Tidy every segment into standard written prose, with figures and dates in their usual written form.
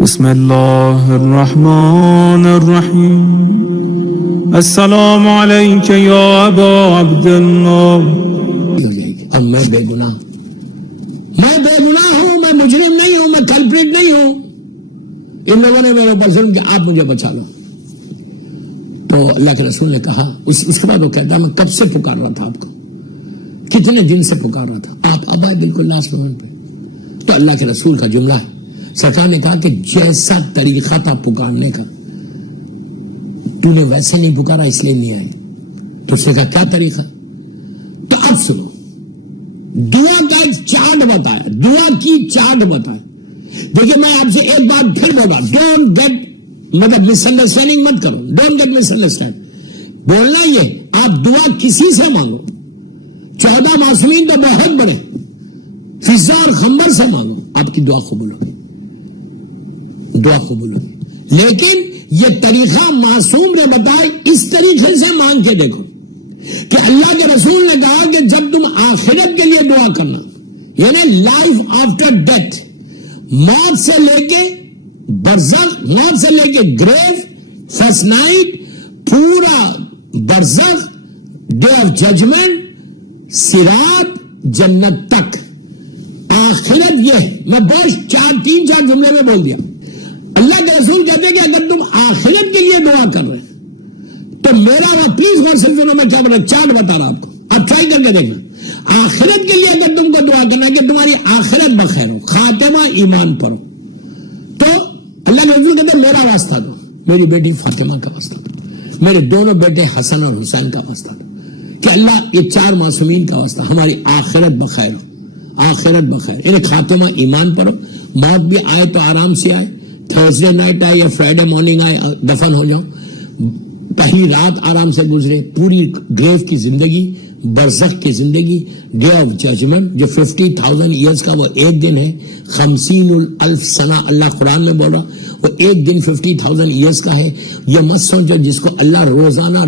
بسم اللہ الرحمن الرحیم السلام علیک یا ابا عبداللہ. اب میں بے گناہ ہوں، میں مجرم نہیں ہوں، میں کلپریٹ نہیں ہوں. ان لوگوں نے میرے اوپر ظلم کیا، آپ مجھے بچا لو. تو اللہ کے رسول نے کہا، اس کے بعد وہ کہتا میں کب سے پکار رہا تھا آپ کو، کتنے دن سے پکار رہا تھا، آپ اب آئے بالکل لاسٹ مومنٹ پہ. تو اللہ کے رسول کا جملہ ہے، سرکار نے کہا کہ جیسا طریقہ تھا پکارنے کا تو نے ویسے نہیں پکارا اس لیے نہیں آئے. تو اس نے کہا کیا طریقہ؟ تو اب سنو، دعا کا ایک چارٹ بتایا، دعا کی چارٹ بتایا. دیکھیے میں آپ سے ایک بات پھر بول رہا، ڈونٹ گیٹ مس انڈرسٹینڈنگ مت کرو، ڈونٹ گیٹ مس انڈرسٹینڈ. بولنا یہ آپ دعا کسی سے مانگو، 14 معصومین تو بہت بڑے، فضا اور خمبر سے مانگو، آپ کی دعا قبول ہوگی، دعا قبول ہوگی. لیکن یہ طریقہ معصوم نے بتایا، اس طریقے سے مانگ کے دیکھو کہ اللہ کے رسول نے کہا کہ جب تم آخرت کے لیے دعا کرنا، یعنی لائف آفٹر ڈیتھ، موت سے لے کے برزخ، موت سے لے کے گریو، فرسٹ نائٹ، پورا برزخ، ڈے آف ججمنٹ، صراط، جنت تک، آخرت یہ میں بہت 3-4 جملے میں بول دیا. اللہ کے رسول کہتے ہیں کہ اگر تم آخرت کے لیے دعا کر رہے تو میرا وہاں پلیز غور سے سنو، میں کیا چارٹ بتا رہا آپ کو، آپ ٹرائی کر کے دیکھنا. آخرت کے لیے اگر تم کو دعا کرنا ہے کہ تمہاری آخرت بخیر ہو، خاتمہ ایمان پر ہو، تو اللہ کے رسول کہتے ہیں میرا واسطہ دو، میری بیٹی فاطمہ کا واسطہ دو، میرے دونوں بیٹے حسن اور حسین کا واسطہ دو، کہ اللہ یہ 4 معصومین کا واسطہ ہماری آخرت بخیر ہو، آخرت بخیر، یعنی خاتمہ ایمان پر ہو، موت بھی آئے تو آرام سے آئے، تھرسڈے نائٹ آئے یا فرائیڈے مارننگ آئے دفن ہو جاؤ، پہلی رات آرام سے گزرے، پوری گریو کی زندگی، برزخ کی زندگی، ڈے آف ججمنٹ جو 50,000 ایئرز کا وہ ایک دن ہے، 50,000 سنہ اللہ قرآن میں بول رہا، وہ ایک دن 50,000 ایئرز کا ہے. یہ مت سوچو جس کو اللہ روزانہ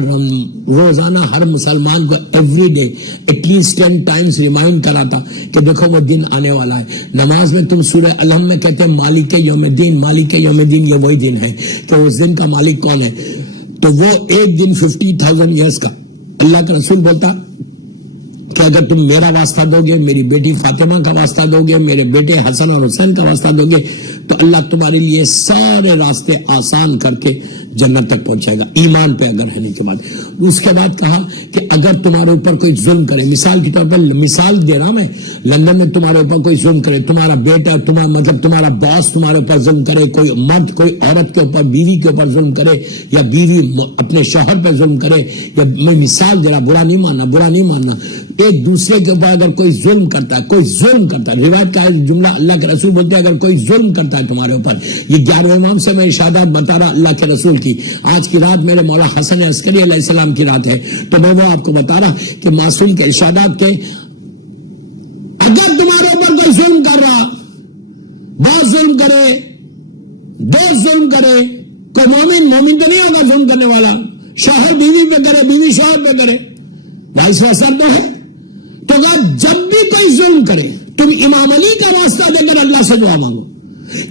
ہر مسلمان کو every day at least 10 times remind کراتا کہ دیکھو وہ دن آنے والا ہے. نماز میں تم سورہ الحمد میں کہتے ہیں مالک یوم الدین، مالک یوم الدین، یہ وہی دن ہے کہ اس دن کا مالک کون ہے. تو وہ ایک دن 50,000 ایئرز کا، اللہ کا رسول بولتا کہ اگر تم میرا واسطہ دو گے، میری بیٹی فاطمہ کا واسطہ دو گے، میرے بیٹے حسن اور حسین کا واسطہ دو گے، تو اللہ تمہارے لیے سارے راستے آسان کر کے جنت تک پہنچائے گا، ایمان پہ اگر رہنے کے بعد. اس کے بعد کہا کہ اگر تمہارے اوپر کوئی ظلم کرے، مثال کے طور پر مثال دے رہا میں، لندن میں تمہارے اوپر کوئی ظلم کرے، تمہارا بیٹا، تمہارا باس تمہارے اوپر ظلم کرے، کوئی مرد کوئی عورت کے اوپر، بیوی کے اوپر ظلم کرے، یا بیوی اپنے شوہر پہ ظلم کرے، یا میں مثال دے رہا، برا نہیں ماننا، ایک دوسرے کے اوپر اگر کوئی ظلم کرتا ہے، روایت کا جملہ اللہ کے رسول بولتے ہیں اگر کوئی ظلم کرتا ہے تمہارے اوپر، یہ 11 امام سے میں ارشادات بتا رہا اللہ کے رسول کی. آج کی رات میرے مولا حسن عسکری علیہ السلام کی رات ہے، تو میں وہ آپ کو بتا رہا کہ معصوم کے ارشادات کے، اگر تمہارے اوپر کوئی ظلم کر رہا، باس ظلم کرے، دوست ظلم کرے، کوئی مومن تو نہیں ہوگا ظلم کرنے والا، شوہر بیوی پہ کرے، بیوی شوہر پہ کرے، وائس ورسا تو ہے. تو اگر جب بھی کوئی ظلم کرے تم امام علی کا واسطہ دے کر اللہ سے دعا مانگو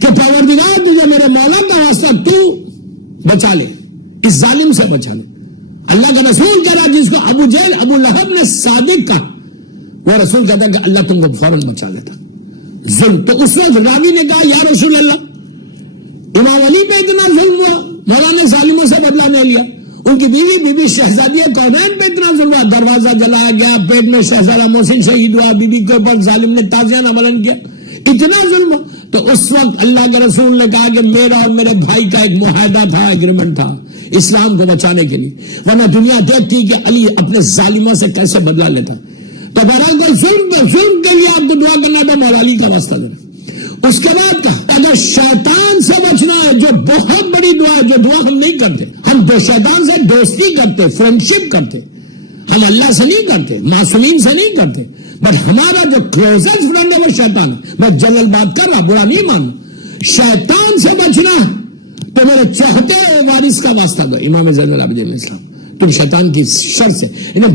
کہ پروردگار تجھے میرے مولا کا واسطہ تو بچا لے، اس ظالم سے بچا لے. اللہ کا رسول کہہ رہا جس کو ابو جہل ابو لہب نے صادق کہا، وہ رسول کہتا کہ اللہ تم کو فوراً بچا لیتا ظلم. تو اس وقت راوی نے کہا یا رسول اللہ، امام علی پہ اتنا ظلم ہوا، مولا نے ظالموں سے بدلہ نہیں لیا، ان کی بیوی شہزادی کونین پہ اتنا ظلم ہوا، دروازہ جلایا گیا، پیٹ میں شہزادہ محسن شہید ہوا، بیوی کے اوپر ظالم نے تازیانہ عمل کیا، اتنا ظلم ہوا. تو اس وقت اللہ کے رسول نے کہا کہ میرا اور میرے بھائی کا ایک معاہدہ تھا، ایگریمنٹ تھا اسلام کو بچانے کے لیے، ورنہ دنیا دیکھتی کہ علی اپنے ظالموں سے کیسے بدلہ لیتا. تو بہرحال ظلم کے لیے آپ کو دعا کرنا تھا، مولا علی کا واسطہ دینا. اس کے بعد کہا اگر شیطان سے بچنا ہے، جو بہت بڑی دعا ہے، جو دعا ہم نہیں کرتے، ہم شیطان سے دوستی کرتے، فرینڈشپ کرتے، ہم اللہ سے نہیں کرتے، معصومین سے نہیں کرتے، بٹ ہمارا جو کلوزسٹ فرینڈ ہے وہ شیطان ہے. میں جنرل بات کر رہا، برا نہیں ماننا. شیطان سے بچنا تو میرے چہتے وارث کا واسطہ دو، امام زین العابدین علیہ السلام. تم شیطان کی شر سے،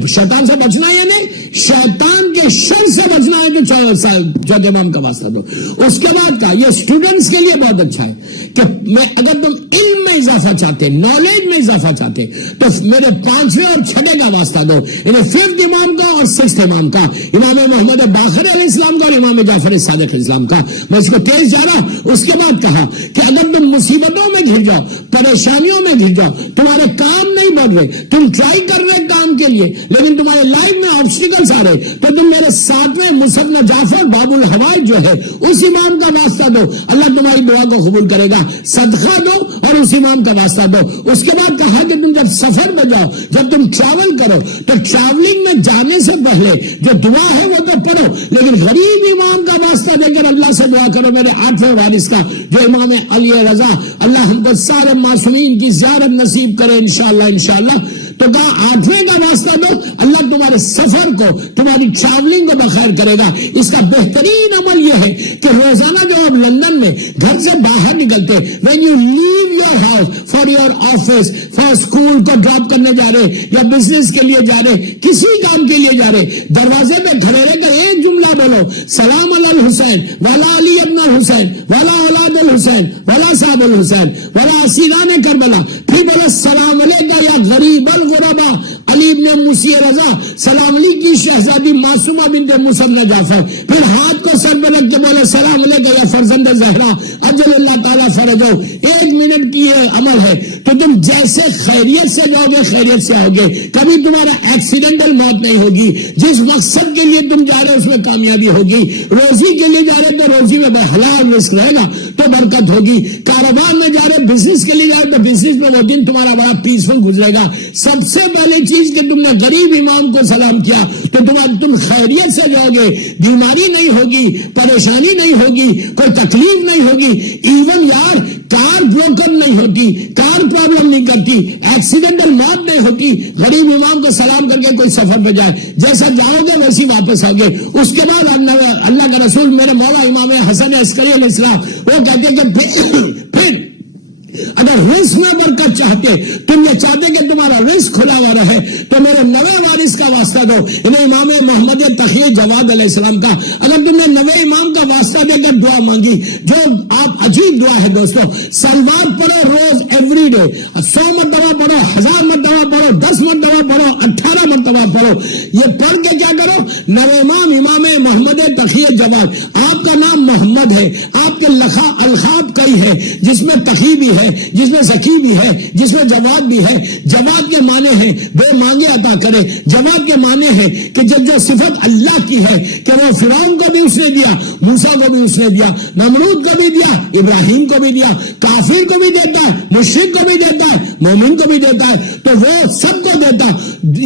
شیطان سے بچنا ہے، یعنی شیطان کے شر سے بچنا ہے تو چوتھے امام کا واسطہ دو. اس کے بعد کہا یہ اسٹوڈنٹس کے لیے بہت اچھا ہے کہ اگر تم علم میں اضافہ چاہتے, نالج میں اضافہ چاہتے, تو میرے 5ویں اور 6ٹھے کا واسطہ دو, انہیں 5th امام کا اور 6th امام کا, امام محمد باقر علیہ السلام کا اور امام جعفر صادق علیہ السلام کا. میں اس کو تیز جا رہا. اس کے بعد کہا کہ اگر تم مصیبتوں میں گھر جاؤ, پریشانیوں میں گھر جاؤ, تمہارے کام نہیں بڑھ رہے, تم ٹرائی کر رہے کام کے لیے لیکن تمہارے لائف میں آبسٹیکلز آ رہے, تو تم میرے 7ویں مصنف جعفر باب الحوائج جو ہے اس امام کا واسطہ دو, اللہ تمہاری دعا کو قبول کرے گا. صدقہ دو اور اس امام کا واسطہ دو. اس کے بعد کہا کہ تم جب سفر میں جاؤ, جب تم ٹریول کرو, تو ٹریولنگ میں جانے سے پہلے جو دعا ہے وہ تو پڑھو, لیکن غریب امام کا واسطہ دے کر اللہ سے دعا کرو, میرے 8ویں وارث کا جو امام علی رضا, اللہ ہم کو سارے معصومین کی زیارت نصیب کرے انشاءاللہ. تو کہا 8ویں کا واسطہ دو, اللہ تمہارے سفر کو, تمہاری ٹریولنگ کو بخیر کرے گا. اس کا بہترین عمل یہ ہے کہ روزانہ جو آپ لندن میں گھر سے باہر نکلتے, when you leave your house for your office, for school کو ڈراپ کرنے جا رہے یا بزنس کے لیے جا رہے, کسی کام کے لیے جا رہے, دروازے پہ کھڑے رہ کر ایک جملہ بولو, سلام علی الحسین والا علی ابن الحسین والا اولاد الحسین والا صاحب الحسین والا اسیران کربلا. پھر بولو سلام علیکہ یا غریب الغربا علی ابن موسی رضا, سلام علی کی شہزادی معصومہ بنت موسی بن جعفر. پھر ہاتھ کو سر پہ رکھ کے بولے سلام علیکہ یا فرزند زہرا اجل اللہ تعالیٰ فرجو. 1 منٹ کی یہ عمل ہے, تو تم جیسے خیریت سے جاؤ گے خیریت سے آؤ گے, کبھی تمہارا ایکسیڈنٹل موت نہیں ہوگی. جس مقصد کے لیے تم جا رہے ہو اس میں کامیابی ہوگی. روزی کے لیے جا رہے تو روزی میں حلال رزق رہے گا تو برکت ہوگی. کاروبار میں جا رہے, بزنس کے لیے جا رہے تو بزنس میں وہ دن تمہارا بڑا پیسفل گزرے گا. سب سے پہلے چیز کہ تم نے غریب امام کو سلام کیا تو تم خیریت سے جاؤ گے, بیماری نہیں ہوگی, پریشانی نہیں ہوگی, کوئی تکلیف نہیں ہوگی. ایون یار کار بروکن نہیں ہوتی, کار پرابلم نہیں کرتی, ایکسیڈنٹل موت نہیں ہوتی. غریب امام کو سلام کر کے کوئی سفر پہ جائے, جیسا جاؤ گے ویسی واپس آؤ گے. اس کے بعد اللہ کا رسول میرے مولا امام حسن عسکری علیہ السلام وہ کہتے ہیں کہ پھر اگر رزق میں برکت چاہتے, تم یہ چاہتے کہ تمہارا رزق کھلا ہوا رہے, تو میرے 9ویں وارث کا واسطہ دو, انہیں امام محمد تقی جواد علیہ السلام کا. اگر تم نے 9ویں امام کا واسطہ دے کر دعا مانگی, جو آپ عجیب دعا ہے دوستو, سلوات پڑھو روز ایوری ڈے, 100 مرتبہ پڑھو, 1000 مرتبہ پڑھو, 10 مرتبہ پڑھو, 18 مرتبہ پڑھو. یہ پڑھ کے کیا کرو, 9ویں امام امام محمد تقی جواد, آپ کا نام محمد ہے, آپ کے الخاب کئی ہے, جس میں تقی بھی ہے, جس میں زکی بھی ہے, جس میں جواد بھی ہے. جواد کے معنی ہے بے مانگے عطا کرے. جواد کے معنی ہے کہ جو صفت اللہ کی ہے کہ وہ فرعون کو بھی اس نے دیا, موسیٰ کو بھی اس نے دیا, نمرود کو بھی دیا, ابراہیم کو بھی دیا, کافر کو بھی دیتا ہے, مشرک کو بھی دیتا ہے, مومن کو بھی دیتا ہے, تو وہ سب کو دیتا.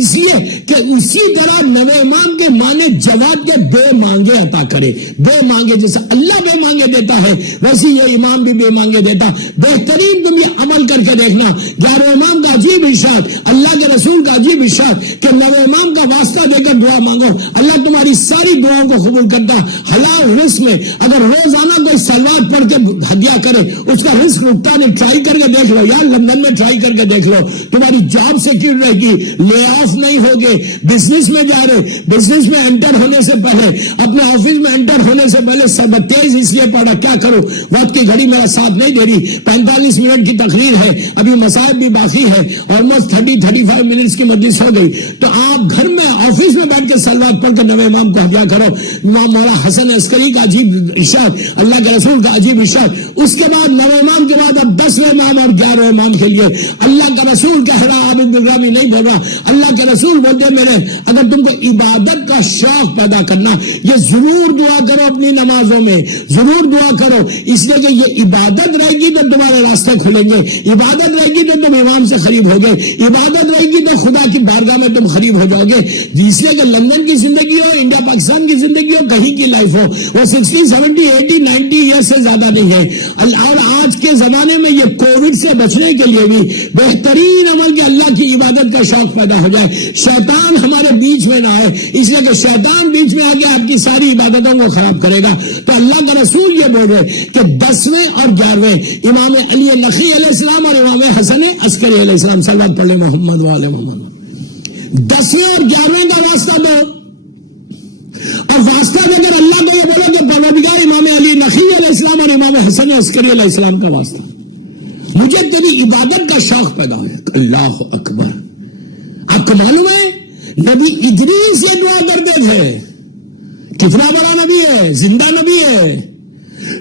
اس لیے کہ اسی طرح 9ویں امام کے معنی جواد کے بے مانگے عطا کرے. بے مانگے, جیسا اللہ بے مانگے دیتا ہے ویسے یہ امام بھی بے مانگے دیتا. بہترین تم یہ عمل کر کے دیکھنا. 11ویں امام کا عجیب ارشاد, اللہ کے رسول کا عجیب ارشاد کہ 9ویں امام کا واسطہ دے کر دعا مانگو, اللہ تمہاری ساری دعاؤں کو قبول کرتا. حلال رزق میں اگر روزانہ کوئی سلوات پڑھ کے ہدیہ کرے, اس کا رزق رکتا نہیں. ٹرائی کر کے دیکھ لو یار, لندن میں ٹرائی کر کے دیکھ لو, تمہاری جاب سیکیور رہے گی, لے آف نہیں ہوگے. بزنس میں جا رہے, بزنس میں انٹر ہونے سے پہلے, اپنے آفس میں انٹر ہونے سے پہلے سب تیز اس لیے پڑھا, کیا کروں وقت کی گھڑی میرا ساتھ نہیں دے رہی, 45 منٹ کی تقریر ہے, ابھی مسائل بھی باقی ہے, آلموسٹ 30-35 منٹس کی مجلس ہو گئی. تو آپ گھر میں آفس میں بیٹھ کے سلوات پڑھ کر 9ویں امام کو ہدیہ کرو. امام مولا حسن عسکری کا عجیب ارشاد, اللہ کے رسول کا عجیب ارشاد. اس کے بعد 9ویں امام کے بعد اب 10ویں امام اور 11ویں امام کے لیے اللہ کا رسول کہہ رہا, عابد گرامی نہیں بول رہا, اللہ کے رسول بولتے میرے اگر تم کو عبادت کا شوق پیدا کرنا, یہ ضرور دعا کرو اپنی نمازوں میں, ضرور دعا کرو. اس لیے کہ یہ عبادت رہے گی تو تمہارے راستے کھلیں گے, عبادت رہے گی تو تم امام سے قریب ہو گے, عبادت رہے گی تو خدا کی بارگاہ میں تم قریب ہو جاؤ گے. اس لیے کہ لندن کی زندگی ہو, انڈیا پاکستان کی زندگی ہو, کہیں کی لائف ہو, وہ 60, 70, 80, 90 ایئر سے زیادہ نہیں ہے. اور آج کے زمانے میں یہ کووڈ سے بچنے کے لیے بھی بہترین عمل کہ اللہ کی عبادت کا شوق پیدا ہو جائے, شیطان ہمارے بیچ میں نہ آئے. اس لیے کہ شیطان بیچ میں آ کے آپ کی ساری عبادتوں کو خراب کرے گا. تو اللہ کا رسول یہ بول رہے کہ 10ویں اور 11ویں امام علی نقی علیہ السلام اور امام حسن عسکری علیہ السلام, صلوات پڑھ لیں محمد وآل محمد. 10ویں اور 11ویں کا واسطہ دو, اور واسطہ دے کر اللہ کو یہ بولو کہ پروردگار امام علی نقی علیہ السلام اور امام حسن عسکری علیہ السلام کا واسطہ. مجھے تیری عبادت کا شوق پیدا ہو. اللہ اکبر. آپ کو معلوم ہے نبی ادریس یہ دعا کرتے تھے. کتنا بڑا نبی ہے, زندہ نبی ہے.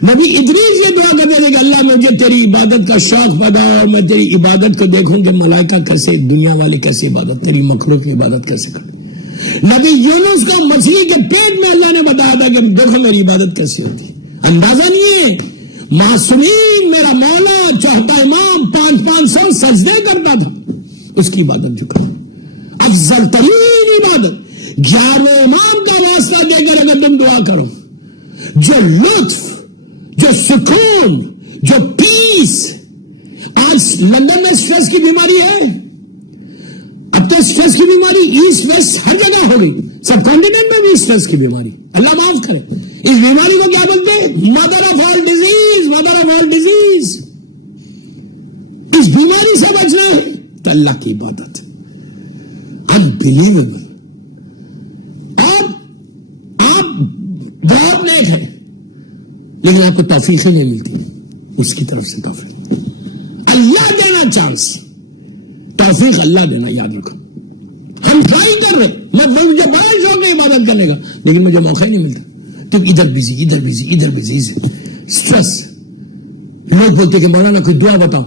نبی ادریس یہ دعا کرتے تھے کہ اللہ مجھے تیری عبادت کا شوق پیدا ہو اور میں تیری عبادت کو دیکھوں کہ ملائکہ کیسے, دنیا والے کیسے عبادت, تیری مخلوق کی عبادت کیسے کرتے. نبی یونس کو مچھلی کے پیٹ میں اللہ نے بتایا تھا کہ دیکھو میری عبادت کیسی ہوتی. اندازہ نہیں ہے. معصومین میرا مولا چوتھا امام 500 سجدے کرتا تھا, اس کی عبادت جو کرتا. افضل ترین عبادت 11ویں امام کا واسطہ دے کر اگر تم دعا کرو, جو لطف, جو سکون, جو پیس. آج لندن میں سٹریس کی بیماری ہے. اب تو سٹریس کی بیماری ایسٹ ویسٹ ہر جگہ ہو گئی. سب کانٹیننٹ میں بھی سٹریس کی بیماری, اللہ معاف کرے. اس بیماری کو کیا بولتے ہیں؟ Mother of all diseases, mother of all diseases. اس بیماری سے بچنا ہے تو اللہ کی عبادت. انبلیویبل. آپ بہت نیک ہیں لیکن آپ کو توفیق نہیں ملتی, اس کی طرف سے توفیق اللہ دینا. چانس توفیق اللہ دینا, یاد رکھو. ہم ٹرائی کر رہے, مجھے بڑا شوق ہے عبادت کرنے کا لیکن مجھے موقع ہی نہیں ملتا. تو ادھر بزی, ادھر بزی, ادھر بزی. اسٹریس. لوگ بولتے کہ مولانا کوئی دعا بتاؤ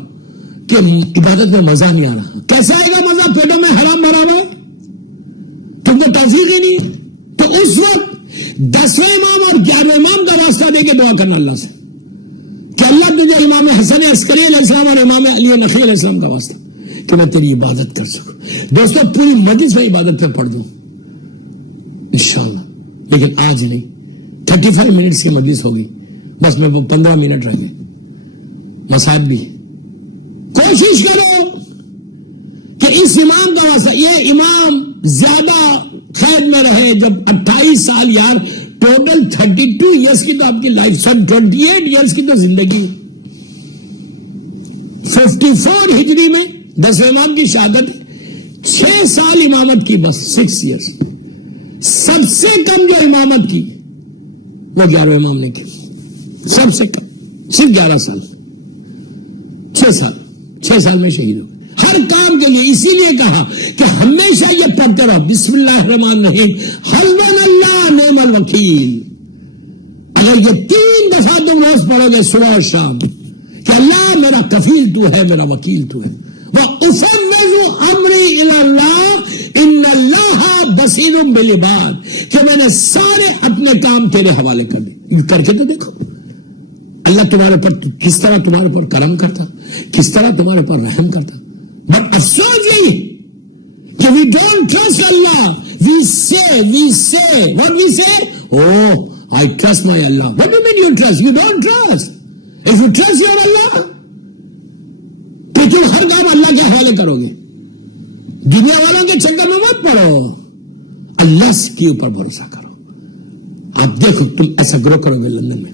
کہ عبادت میں مزہ نہیں آ رہا. کیسے آئے گا مزہ؟ پیٹوں میں حرام بھرا ہوا ہے, تم کو توفیق ہی نہیں. تو اس وقت 10ویں امام اور 11ویں امام کا واسطہ دے کے دعا کرنا اللہ سے کہ اللہ تجھے امام حسن عسکری علیہ السلام اور امام علی نقی علیہ السلام کا واسطہ کہ میں تیری عبادت کر سکوں. دوستو پوری مجلس میں عبادت پہ پڑھ دوں انشاءاللہ, لیکن آج نہیں. 35 منٹس کی مجلس ہوگی, بس میں 15 منٹ رہ گئے. مساعد بھی کوشش کرو کہ اس امام کا واسطہ, یہ امام زیادہ قید میں رہے. جب 28 سال یار, ٹوٹل 32 ایئرس کی تو آپ کی لائف, سب 28 ایئرس کی تو زندگی. 54 ہجری میں 10ویں امام کی شہادت, 6 سال امامت کی, بس 6 ایئرس. سب سے کم جو امامت کی وہ 11ویں امام نے کی, سب سے کم صرف 11 سال. 6 سال میں شہید ہو ہر کام کے لیے. اسی لیے کہا کہ ہمیشہ یہ پڑھتے رہو بسم اللہ الرحمن الرحیم, حسبنا اللہ نعم الوکیل. اگر یہ 3 دفعہ تم روز پڑھو گے صبح اور شام کہ اللہ میرا کفیل تو ہے, میرا وکیل تو ہے. وَأُفَوِّضُ أَمْرِي إِلَى اللَّهِ إِنَّ اللَّهَ بَصِيرٌ بِالْعِبَادِ, کہ میں نے سارے اپنے کام تیرے حوالے کر دی. کر کے تو دیکھو اللہ تمہارے پر کس طرح تمہارے پر کرم کرتا, کس طرح تمہارے پر رحم کرتا. بٹ افسوس یہی کہ وی ڈونٹ ٹرسٹ اللہ. وی سے what we say, oh I trust my Allah. What do you mean you trust? You don't trust. If you trust your Allah, تو تم ہر کام اللہ کے حوالے کرو گے. دنیا والوں کے چکر میں مت پڑو, اللہ کے اوپر بھروسہ کرو. آپ دیکھو تم ایسا گرو کرو گے لندن میں.